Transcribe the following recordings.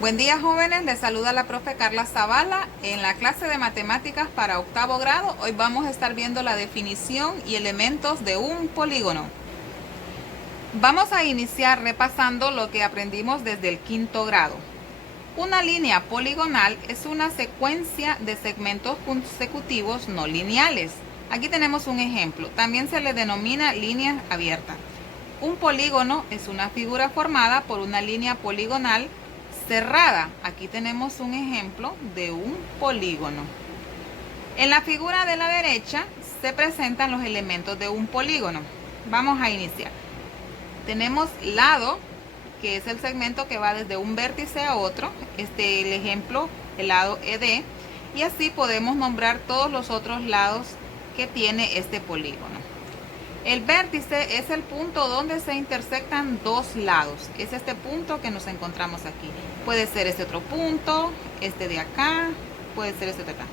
Buen día, jóvenes, les saluda la profe Carla Zavala. En la clase de matemáticas para octavo grado, hoy vamos a estar viendo la definición y elementos de un polígono. Vamos a iniciar repasando lo que aprendimos desde el quinto grado. Una línea poligonal es una secuencia de segmentos consecutivos no lineales. Aquí tenemos un ejemplo. También se le denomina línea abierta. Un polígono es una figura formada por una línea poligonal cerrada. Aquí tenemos un ejemplo de un polígono. En la figura de la derecha se presentan los elementos de un polígono. Vamos a iniciar. Tenemos lado, que es el segmento que va desde un vértice a otro. El ejemplo, el lado ED. Y así podemos nombrar todos los otros lados que tiene este polígono. El vértice es el punto donde se intersectan dos lados. Es este punto que nos encontramos aquí. Puede ser este otro punto, este de acá, puede ser este de acá.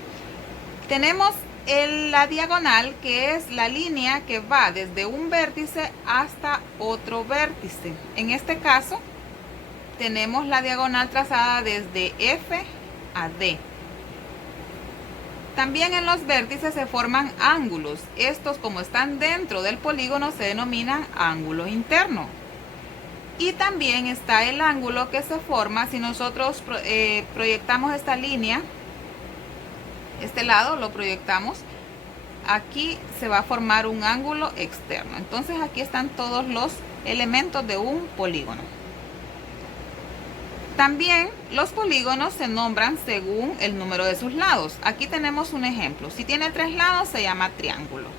Tenemos la diagonal, que es la línea que va desde un vértice hasta otro vértice. En este caso, tenemos la diagonal trazada desde F a D. También en los vértices se forman ángulos. Estos, como están dentro del polígono, se denominan ángulo interno. Y también está el ángulo que se forma si nosotros proyectamos esta línea, este lado lo proyectamos, aquí se va a formar un ángulo externo. Entonces aquí están todos los elementos de un polígono. También los polígonos se nombran según el número de sus lados. Aquí tenemos un ejemplo. Si tiene 3 lados se llama triángulo,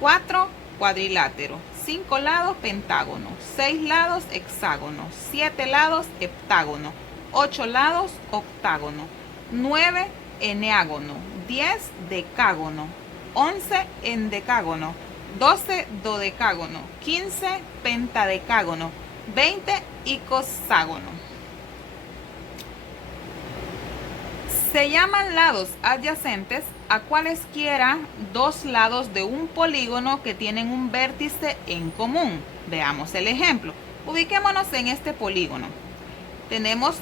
4 cuadrilátero, 5 lados pentágono, 6 lados hexágono, 7 lados heptágono, 8 lados octágono, 9 eneágono, 10 decágono, 11 endecágono, 12 dodecágono, 15 pentadecágono, 20 icoságono. Se llaman lados adyacentes a cualesquiera dos lados de un polígono que tienen un vértice en común. Veamos el ejemplo. Ubiquémonos en este polígono. Tenemos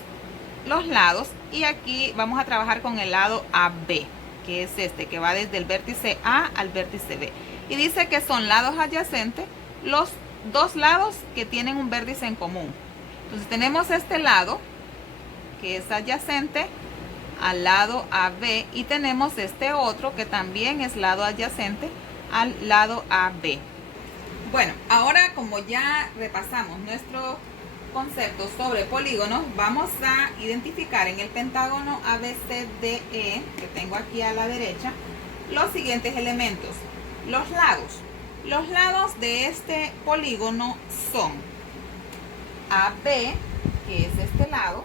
los lados y aquí vamos a trabajar con el lado AB, que es este, que va desde el vértice A al vértice B. Y dice que son lados adyacentes los dos lados que tienen un vértice en común. Entonces tenemos este lado, que es adyacente al lado AB, y tenemos este otro que también es lado adyacente al lado AB. Bueno, ahora como ya repasamos nuestro concepto sobre polígonos, vamos a identificar en el pentágono ABCDE que tengo aquí a la derecha los siguientes elementos. Los lados. Los lados de este polígono son AB, que es este lado,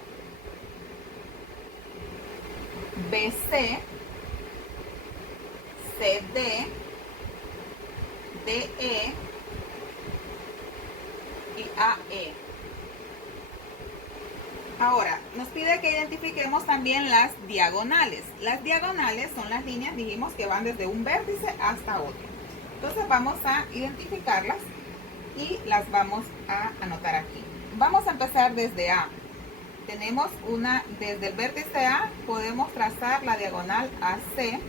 BC, CD, DE y AE. Ahora, nos pide que identifiquemos también las diagonales. Las diagonales son las líneas, dijimos, que van desde un vértice hasta otro. Entonces vamos a identificarlas y las vamos a anotar aquí. Vamos a empezar desde A. Tenemos una, desde el vértice A podemos trazar la diagonal AC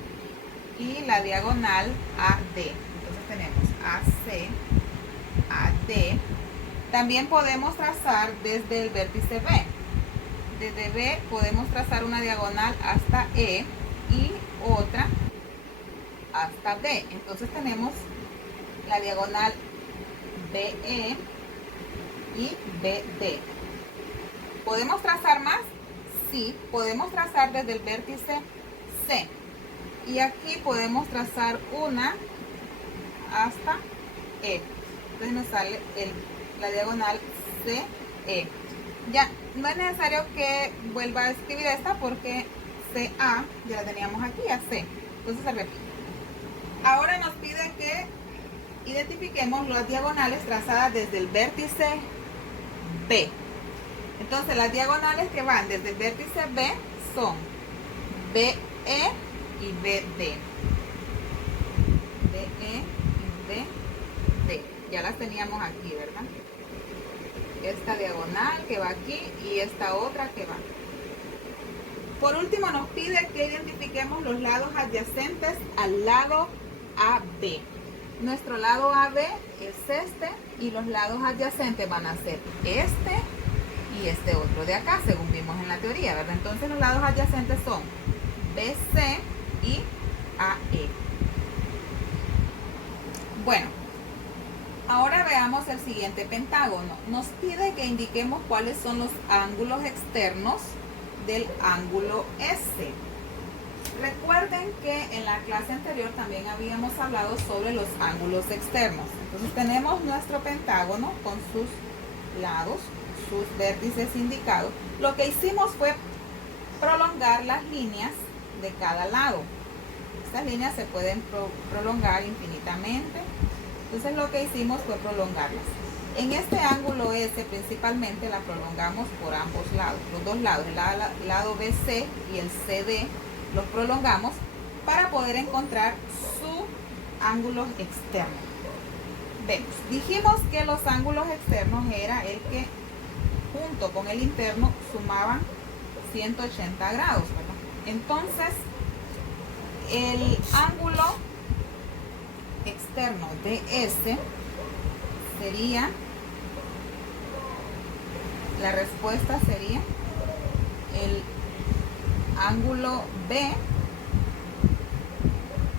y la diagonal AD. Entonces tenemos AC, AD. También podemos trazar desde el vértice B. Desde B podemos trazar una diagonal hasta E y otra hasta D. Entonces tenemos la diagonal BE y BD. ¿Podemos trazar más? Sí, podemos trazar desde el vértice C. Y aquí podemos trazar una hasta E. Entonces nos sale la diagonal CE. Ya, no es necesario que vuelva a escribir esta porque CA ya la teníamos aquí, a C. Entonces se repite. Ahora nos pide que identifiquemos las diagonales trazadas desde el vértice B. Entonces las diagonales que van desde el vértice B son BE y BD. BE y BD. Ya las teníamos aquí, ¿verdad? esta diagonal que va aquí y esta otra que va. Por último nos pide que identifiquemos los lados adyacentes al lado AB. Nuestro lado AB es este y los lados adyacentes van a ser este y este otro de acá, según vimos en la teoría, ¿verdad? Entonces los lados adyacentes son BC y AE. Bueno, ahora veamos el siguiente pentágono. Nos pide que indiquemos cuáles son los ángulos externos del ángulo S. Recuerden que en la clase anterior también habíamos hablado sobre los ángulos externos. Entonces tenemos nuestro pentágono con sus lados, sus vértices indicados. Lo que hicimos fue prolongar las líneas de cada lado. Estas líneas se pueden prolongar infinitamente. Entonces lo que hicimos fue prolongarlas. En este ángulo S principalmente la prolongamos por ambos lados, los dos lados, el lado BC y el CD. Los prolongamos para poder encontrar su ángulo externo. Vemos, dijimos que los ángulos externos era el que junto con el interno sumaban 180 grados, ¿verdad? Entonces, el ángulo externo de S sería, la respuesta sería el ángulo B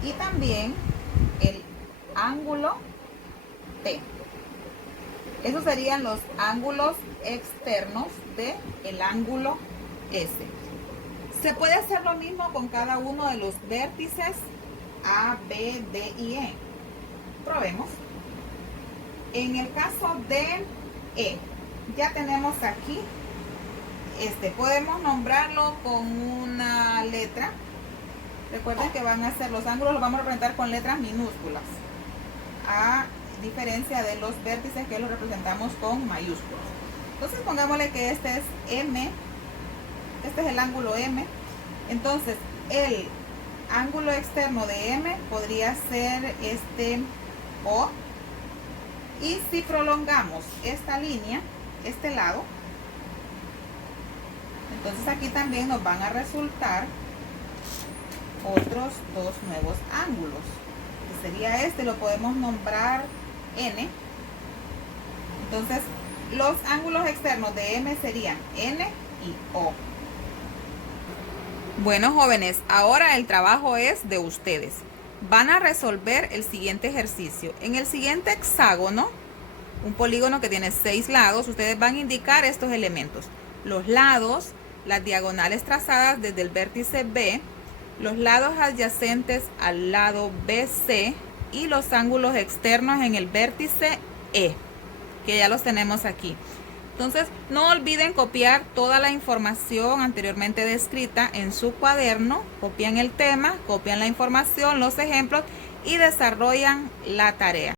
y también el ángulo T. Esos serían los ángulos externos del ángulo S. Se puede hacer lo mismo con cada uno de los vértices A, B, D y E. Probemos. En el caso de E, ya tenemos aquí, podemos nombrarlo con una letra. Recuerden que van a ser los ángulos, los vamos a representar con letras minúsculas, a diferencia de los vértices que los representamos con mayúsculas. Entonces pongámosle que este es M, este es el ángulo M. Entonces el ángulo externo de M podría ser este O. Y si prolongamos esta línea, este lado, entonces aquí también nos van a resultar otros dos nuevos ángulos, que sería este, lo podemos nombrar N. Entonces los ángulos externos de M serían N y O. Bueno, jóvenes, ahora el trabajo es de ustedes. Van a resolver el siguiente ejercicio. En el siguiente hexágono, un polígono que tiene 6 lados, ustedes van a indicar estos elementos: los lados, las diagonales trazadas desde el vértice B, los lados adyacentes al lado BC y los ángulos externos en el vértice E, que ya los tenemos aquí. Entonces, no olviden copiar toda la información anteriormente descrita en su cuaderno. Copian el tema, copian la información, los ejemplos y desarrollan la tarea.